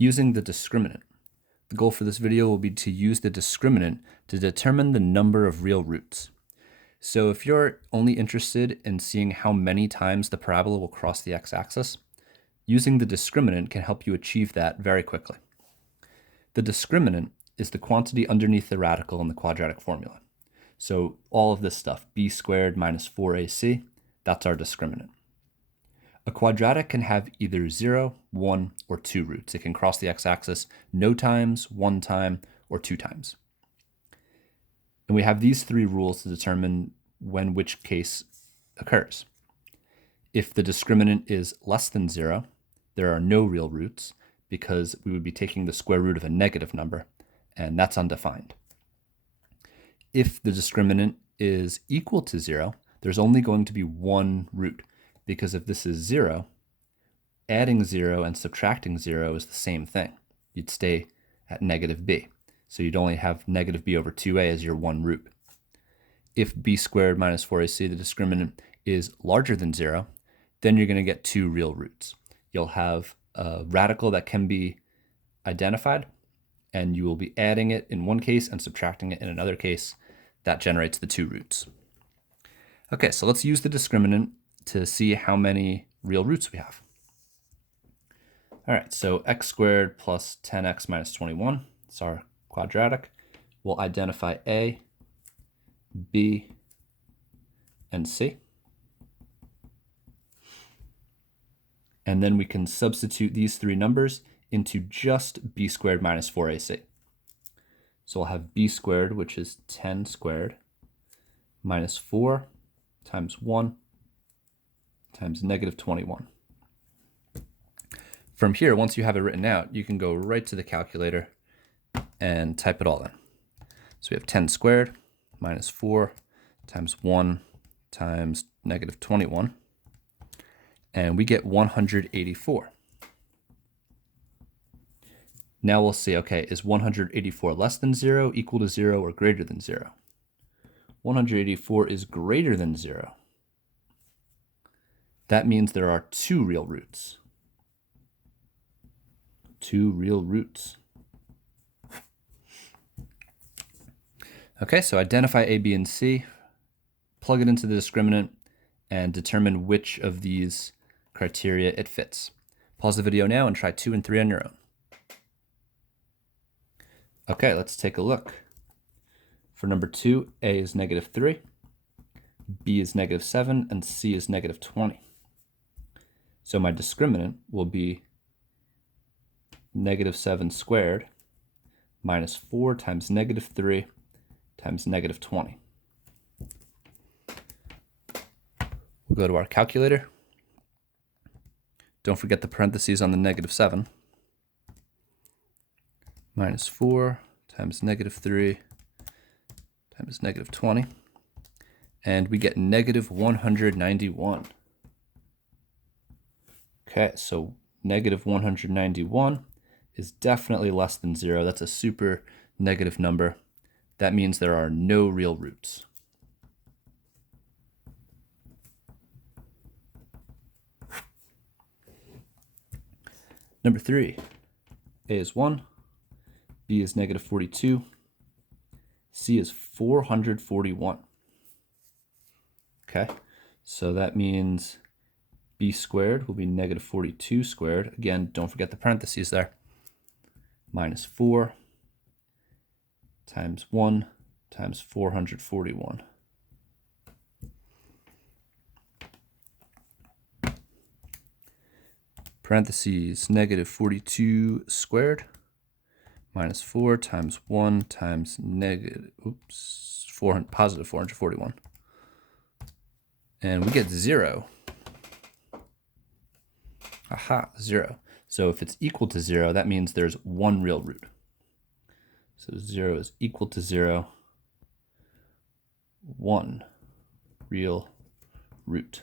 Using the discriminant. The goal for this video will be to use the discriminant to determine the number of real roots. So if you're only interested in seeing how many times the parabola will cross the x-axis, using the discriminant can help you achieve that very quickly. The discriminant is the quantity underneath the radical in the quadratic formula. So all of this stuff, b squared minus 4ac, that's our discriminant. A quadratic can have either 0, 1, or 2 roots. It can cross the x-axis no times, 1 time, or 2 times. And we have these 3 rules to determine when which case occurs. If the discriminant is less than 0, there are no real roots because we would be taking the square root of a negative number, and that's undefined. If the discriminant is equal to 0, there's only going to be 1 root, because if this is 0, adding 0 and subtracting 0 is the same thing. You'd stay at negative b. So you'd only have negative b over 2a as your 1 root. If b squared minus 4ac, the discriminant, is larger than 0, then you're going to get 2 real roots. You'll have a radical that can be identified, and you will be adding it in one case and subtracting it in another case. That generates the 2 roots. Okay, so let's use the discriminant to see how many real roots we have. All right, so x squared plus 10x minus 21, it's our quadratic. We'll identify a, b, and c. And then we can substitute these 3 numbers into just b squared minus 4ac. So we'll have b squared, which is 10 squared, minus 4 times 1 times negative 21. From here, once you have it written out, you can go right to the calculator and type it all in. So we have 10 squared minus 4 times 1 times negative 21, and we get 184. Now we'll see, okay, is 184 less than 0, equal to 0, or greater than 0? 184 is greater than 0. That means there are 2 real roots. 2 real roots. Okay, so identify a, b, and c, plug it into the discriminant, and determine which of these criteria it fits. Pause the video now and try 2 and 3 on your own. Okay, let's take a look. For number 2, a is negative 3, b is negative 7, and c is negative 20. So my discriminant will be negative 7 squared minus 4 times negative 3 times negative 20. We'll go to our calculator. Don't forget the parentheses on the negative 7. Minus 4 times negative 3 times negative 20. And we get negative 191. Okay, so negative 191 is definitely less than 0. That's a super negative number. That means there are no real roots. Number 3, a is 1, b is negative 42, c is 441. Okay, so that means b squared will be negative 42 squared. Again, don't forget the parentheses there. Minus 4 times 1 times 441. Parentheses, negative 42 squared minus 4 times 1 times positive 441. And we get 0. Aha, 0. So if it's equal to 0, that means there's 1 real root. So 0 is equal to 0, 1 real root.